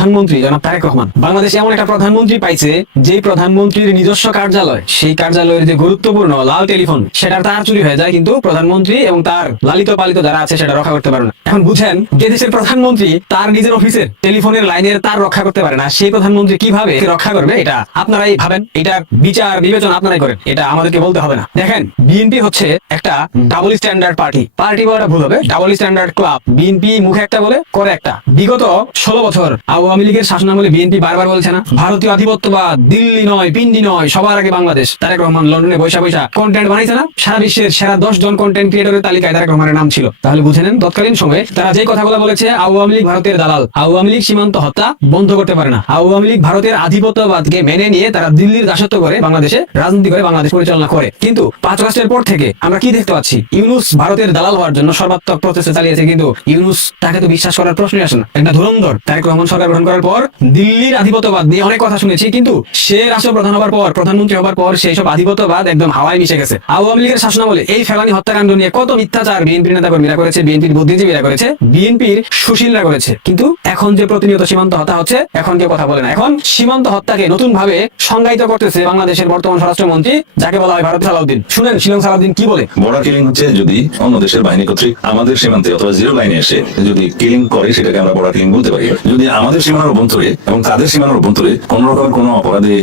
প্রধানমন্ত্রী জনাব তারেক রহমান। বাংলাদেশ এমন একটা প্রধানমন্ত্রী পাইছে যে প্রধানমন্ত্রীর নিজস্ব কার্যালয়, সেই কার্যালয়ের যে গুরুত্বপূর্ণ লাল টেলিফোন সেটা তার চুরি হয়ে যায়, কিন্তু প্রধানমন্ত্রী এবং তার লালিত পালিত যারা আছে সেটা রক্ষা করতে পারে না। এখন বুঝেন, যে দেশের প্রধানমন্ত্রী তার নিজের অফিসের টেলিফোনের লাইনের তার রক্ষা করতে পারে না, সেই প্রধানমন্ত্রী কিভাবে রক্ষা করবে? এটা আপনারাই ভাবেন, এটা বিচার বিবেচনা আপনারাই করেন, এটা আমাদেরকে বলতে হবে না। দেখেন, বিএনপি হচ্ছে একটা ডাবল স্ট্যান্ডার্ড পার্টি বলাটা ভুল হবে, ডাবল স্ট্যান্ডার্ড ক্লাব। বিএনপি মুখে একটা বলে করে একটা। বিগত 16 বছর আওয়ামী লীগের শাসনামলে বিএনপি বারবার বলছে না, ভারতীয় আধিপত্যবাদ, দিল্লি নয় পিন্ডি নয়, সবার আগে বাংলাদেশ। তারেক রহমান লন্ডনে বৈশা বৈশা কন্টেন্ট বানাইছে না, সারা বিশ্বের সেরা 10 জন কন্টেন্ট ক্রিয়েটরের তালিকায় তারেক রহমানের নাম ছিল। তাহলে বুঝে নেন, তৎকালীন সময়ে তারা যে কথাগুলো বলেছে, আওয়ামী লীগ ভারতের দালাল, আওয়ামী লীগ সীমান্ত হত্যা বন্ধ করতে পারে না, আওয়ামী লীগ ভারতের আধিপত্যবাদকে মেনে নিয়ে তারা দিল্লির দাসত্ব করে বাংলাদেশে রাজনীতি করে বাংলাদেশ পরিচালনা করে। কিন্তু 5 আগস্টের পর থেকে আমরা কি দেখতে পাচ্ছি? ইউনূস ভারতের দালাল হওয়ার জন্য সর্বাত্মক প্রচেষ্টা চালিয়েছে, কিন্তু ইউনূস তাকে তো বিশ্বাস করার প্রশ্নই আসে না। একটা ধুরন্ধর তারেক রহমান সরকার গঠন করার পর দিল্লির আধিপত্যবাদ নিয়ে অনেক কথা শুনেছি, কিন্তু সে রাষ্ট্রপ্রধান হবার পর, প্রধানমন্ত্রী হবার পর সেই সব আধিপত্যবাদ একদম হাওয়ায় মিশে গেছে। আওয়ামী লীগের শাসনামলে এই ফেলানি হত্যাকাণ্ড নিয়ে কত মিথ্যাচার বিএনপির নেতাকর্মীরা করেছে, বিএনপির বুদ্ধিজীবীরা করেছে, বিএনপির সুশীলরা করেছে। কিন্তু এখন যে প্রতিনিয়ত সীমান্ত হত্যা হচ্ছে, এখন কেউ কথা বলে না। এখন সীমান্ত হত্যাকে নতুন ভাবে সংজ্ঞায়িত করতেছে বাংলাদেশের বর্তমান স্বরাষ্ট্রমন্ত্রী, যাকে বলা হয় ভারত সালাউদ্দিন। শুনেন শিলং সালাউদ্দিন কি বলে। বর্ডার কিলিং হচ্ছে যদি অন্য দেশের বাহিনী কর্তৃক আমাদের সীমান্তে অথবা জিরো লাইনে এসে যদি কিলিং করে, সেটাকে আমরা বর্ডার কিলিং বলতে পারি। যদি আমাদের সীমানার অভ্যন্তরে এবং তাদের সীমানার অভ্যন্তরে কোন রকমের কোনো অপরাধে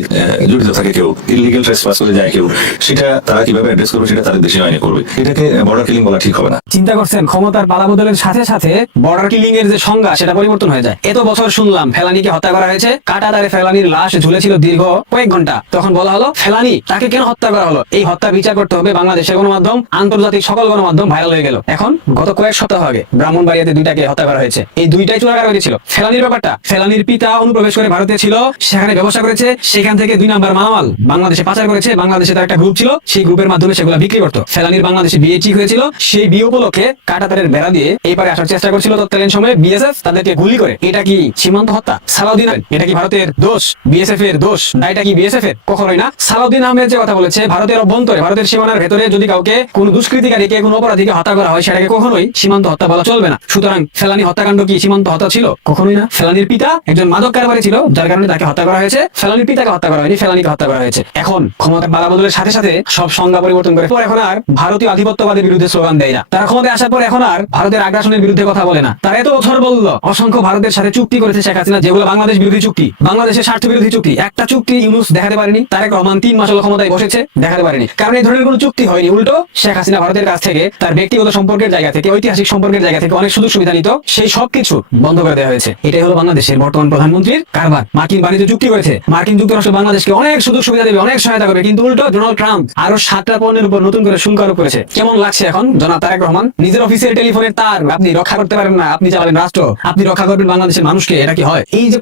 জড়িত থাকে কেউ, ইলিগাল ট্রেসপাস করে যায় কেউ, সেটা তারা কিভাবে অ্যাড্রেস করবে সেটা তাদের দেশীয় আইনে করবে। এটাকে বর্ডার কিলিং বলা ঠিক হবে না। চিন্তা করছেন, ক্ষমতার পালাবদলের সাথে সাথে বর্ডার কিলিং এর যে সংজ্ঞা সেটা পরিবর্তন হয়ে যায়। এত বছর শুনলাম ফেলানিকে হত্যা করা হয়েছে, কাঁটাতারে ফেলানির লাশ ঝুলেছিল দীর্ঘ কয়েক ঘন্টা। তখন বলা হলো ফেলানি, তাকে কেন হত্যা করা হলো? এই হত্যা বিচার করতে হবে বাংলাদেশের গণমাধ্যম, আন্তর্জাতিক সকল গণমাধ্যম ভাইরাল হয়ে গেল। এখন গত কয়েক সপ্তাহ আগে ব্রাহ্মণবাড়িয়াতে 2টাকে হত্যা করা হয়েছে। এই 2টাই চোরাকার হয়েছিল। ফেলানির ব্যাপারটা, ফেলানির পিতা অনুপ্রবেশ করে ভারতে ছিল, সেখানে ব্যবসা করেছে, সেখান থেকে 2 নাম্বার মালামাল বাংলাদেশে পাচার করেছে। বাংলাদেশে তার একটা গ্রুপ ছিল, সেই গ্রুপের মাধ্যমে সেগুলো বিক্রি করতো। ফেলানির বাংলাদেশে বিয়ে ঠিক হয়েছিল, সেই বিয়ে উপলক্ষে কাঁটাতারের বেড়া দিয়ে এই পারে আসার চেষ্টা করছিল তৎকালীন সময়ে বিএসএফ, তাদেরকে গুলি করে। এটা কি সীমান্ত হত্যা? সালাউদ্দিন, এটা কি ভারতের দোষ, বিএসএফ এর দোষ? এটা কি বিএসএফ এর? কখনোই না। সালাউদ্দিন আহমেদ যে কথা বলেছে, ভারতের অভ্যন্তরে, ভারতের সীমানার ভেতরে যদি কাউকে কোন দুষ্কৃতিকারীকে, কোন অপরাধীকে হত্যা করা হয়, সেটাকে কখনোই সীমান্ত হত্যা বলা চলবে না। সুতরাং ফেলানি হত্যাকাণ্ড কি সীমান্ত হত্যা ছিল? কখনোই না। ফেলানির পিতা একজন মাদক কারবারি ছিল, যার কারণে তাকে হত্যা করা হয়েছে। ফেলানির পিতাকে হত্যা করা হয়নি, ফেলানিকে হত্যা করা হয়েছে। এখন ক্ষমতার পালাবদলের সাথে সাথে সব সংজ্ঞা পরিবর্তন করে এখন আর ভারতীয় আধিপত্যবাদের বিরুদ্ধে স্লোগান দেয় না। তারা ক্ষমতায় আসার পর এখন আর ভারতের আগ্রাসনের বিরুদ্ধে কথা বলে না। তারা এত বছর বললো, অসংখ্য ভারতের সাথে চুক্তি করেছে শেখ হাসিনা, যেগুলো বাংলাদেশ বিরোধী চুক্তি, বাংলাদেশের স্বার্থ বিরোধী চুক্তি। একটা চুক্তি ইউনূস দেখাতে পারেনি। তারেক রহমান 3 মাস হলো ক্ষমতায় বসেছে, দেখাতে পারেনি। কারণ এই ধরনের কোনো চুক্তি হয়নি। উল্টো শেখ হাসিনা ভারতের কাছ থেকে তার ব্যক্তিগত সম্পর্কের জায়গা থেকে, ঐতিহাসিক সম্পর্কের জায়গা থেকে অনেক সুযোগ সুবিধা নিত, সেই সবকিছু বন্ধ করে দেওয়া হয়েছে। এটাই হলো বাংলাদেশের বর্তমান প্রধানমন্ত্রীর কারবার। মার্কিন বাণিজ্য চুক্তি করেছে, মার্কিন যুক্তরাষ্ট্র বাংলাদেশকে অনেক সুযোগ সুবিধা দেবে, অনেক সহায়তা করবে, কিন্তু উল্টো ডোনাল্ড ট্রাম্প আরো 7টা পণ্যের উপর নতুন করে শুল্ক আরোপ করেছে। কেমন লাগছে এখন জনাব তারেক রহমান? নিজের অফিসের টেলিফোনের তার আপনি রক্ষা করতে পারেন না, আপনি চালাবেন রাষ্ট্র, আপনি রক্ষা করবেন বাংলাদেশের মানুষকে। এটা কি হয়? এই যে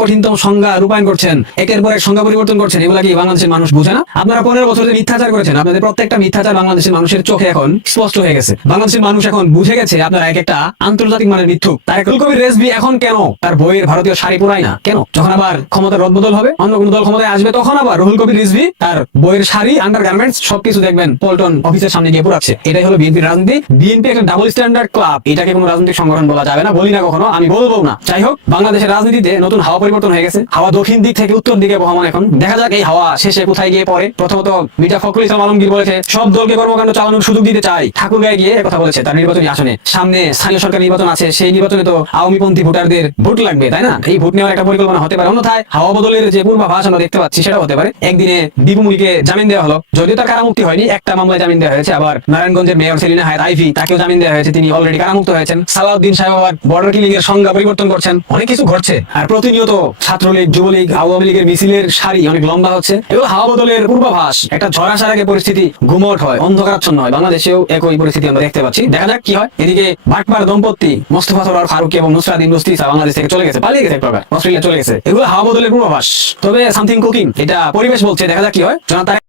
কঠিনতম সংজ্ঞা রূপায়ণ করছেন, একের পর এক সংজ্ঞা পরিবর্তন করছেন, এগুলা কি বাংলাদেশের মানুষ বুঝে না? আপনারা 15 বছর যে মিথ্যাচার করেছেন, আপনাদের প্রত্যেকটা মিথ্যাচার বাংলাদেশের মানুষের চোখে এখন স্পষ্ট হয়ে গেছে। বাংলাদেশের মানুষ এখন বুঝে গেছে আপনারা এক একটা আন্তর্জাতিক মানের মিথ্যুক। তারেক কবির রেজভী এখন কেন তার বইয়ের ভারতীয় শাড়ি পরায় না? কেন? যখন আবার ক্ষমতার রদবদল হবে, অন্য কোন দল ক্ষমতায় আসবে, তখন আবার রুহুল কবির রিজভী তার বইয়ের শাড়ি, আন্ডারগার্মেন্টস সবকিছু দেখবেন পল্টন অফিসের সামনে গিয়ে পড়াচ্ছে। এটাই হলো বিএনপির রাজনীতি। বিএনপি একটা ডাবল স্ট্যান্ডার্ড ক্লাব, এটাকে কোনো রাজনৈতিক সংগঠন বলা যাবে না, বলি না কখনো, আমি বলবো না। যাই হোক, বাংলাদেশের রাজনীতিতে নতুন হাওয়া পরিবর্তন হয়ে গেছে। হাওয়া দক্ষিণ দিক থেকে উত্তর দিকে বহমান। এখন দেখা যাক এই হাওয়া শেষে কোথায় গিয়ে পড়ে। প্রথমত মির্জা ফখরুল ইসলাম আলমগীর বলেছে সব দলকে কর্মকাণ্ড চালানোর সুযোগ দিতে চাই। ঠাকুরগাঁয়ে গিয়ে কথা বলেছে তার নির্বাচনী আসনে। সামনে স্থানীয় সরকার নির্বাচন আছে, সেই নির্বাচনে তো আওয়ামীপন্থী ভোটারদের ভোট লাগবে, তাই না? এই ভোট নেওয়ার একটা পরিকল্পনা হতে পারে। অন্যথায় হাওয়া বদলের যে পূর্বাভাস আমরা দেখতে পাচ্ছি, সেটা হতে পারে একদিনে দীপু মুড়িকে জামিন দেওয়া হলো, যদিও তার কারামুক্তি হয়নি, একটা মামলায় জামিন দেওয়া হয়েছে। আবার নারায়ণগঞ্জের মেয়র সেলিনা হায়াত আইভি, তাকেও জামিন দেওয়া হয়েছে, তিনি অলরেডি কারামুক্ত হয়েছেন। সালাউদ্দিন সাহেব আবার বর্ডার কিলিং এর সংজ্ঞা পরিবর্তন করছেন। অনেক কিছু ঘটছে। আর প্রতিনিয়ত ছাত্রলীগ, যুবলীগ, আওয়ামী লীগের মিছিলের সারি অনেক লম্বা হচ্ছে। এগুলো হাওয়া বদলের পূর্বাভাস। একটা ঝড় আসার আগে পরিস্থিতি গুমট হয়, অন্ধকারাচ্ছন্ন হয়। বাংলাদেশেও একই পরিস্থিতি আমরা দেখতে পাচ্ছি। দেখা যাক কি হয়। এদিকে বাটপার দম্পতি মোস্তফা সরোয়ার ফারুক এবং নুসরাত ইন্দুস্তি বাংলাদেশ থেকে চলে গেছে, পালিয়ে গেছে, অস্ট্রেলিয়া চলে গেছে। এগুলো হাওয়া বদলের পূর্বাভাস। তবে সামথিং কুকিং, এটা পরিবেশ বলছে। দেখা যাক কি হয়।